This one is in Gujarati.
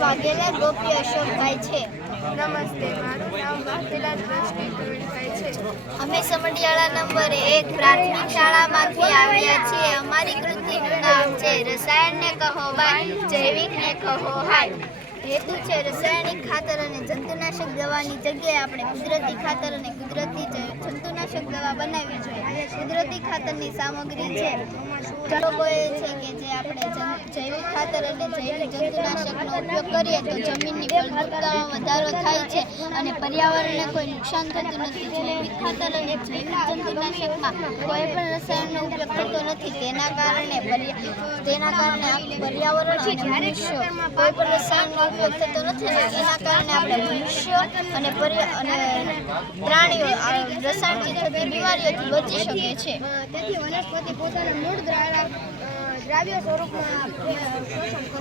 વાઘેલા ગોપી અશોકભાઈ છે. નમસ્તે મારું નામ વાઘેલા દ્રષ્ટિ પ્રવીણભાઈ છે. અમે સમઢિયાળા નંબર એક પ્રાથમિક શાળામાંથી આવ્યા છીએ. અમારી કૃતિનું નામ છે રસાયણને કહો બાય જૈવિકને કહો હાય. હેતુ છે રાસાયણિક ખાતર અને જંતુનાશક દવાની જગ્યાએ આપણે કુદરતી ખાતર અને કુદરતી જંતુનાશક દવા બનાવવી જોઈએ. કુદરતી ખાતરની સામગ્રી છે. ઘટકો એ છે કે જે આપણે જૈવિક ખાતર અને જૈવિક જંતુનાશકનો ઉપયોગ કરીએ તો જમીનની ફળદ્રુપતામાં વધારો થાય છે અને પર્યાવરણને કોઈ નુકસાન થતું નથી. જૈવિક ખાતર અને જૈવિક જંતુનાશકમાં કોઈ પણ રસાયણનો ઉપયોગ થતો નથી. તેના કારણે તેના કારણે આ પર્યાવરણ જ્યારે મનુષ્ય કોઈ પણ રસાયણનો ઉપયોગ થતો નથી એના કારણે આપણે મનુષ્ય અને અને પ્રાણીઓ રસાયણથી થતી બીમારીઓથી બચી શકે છે તેથી વનસ્પતિ પોતાના મૂળ દ્રાવ્ય સ્વરૂપમાં છે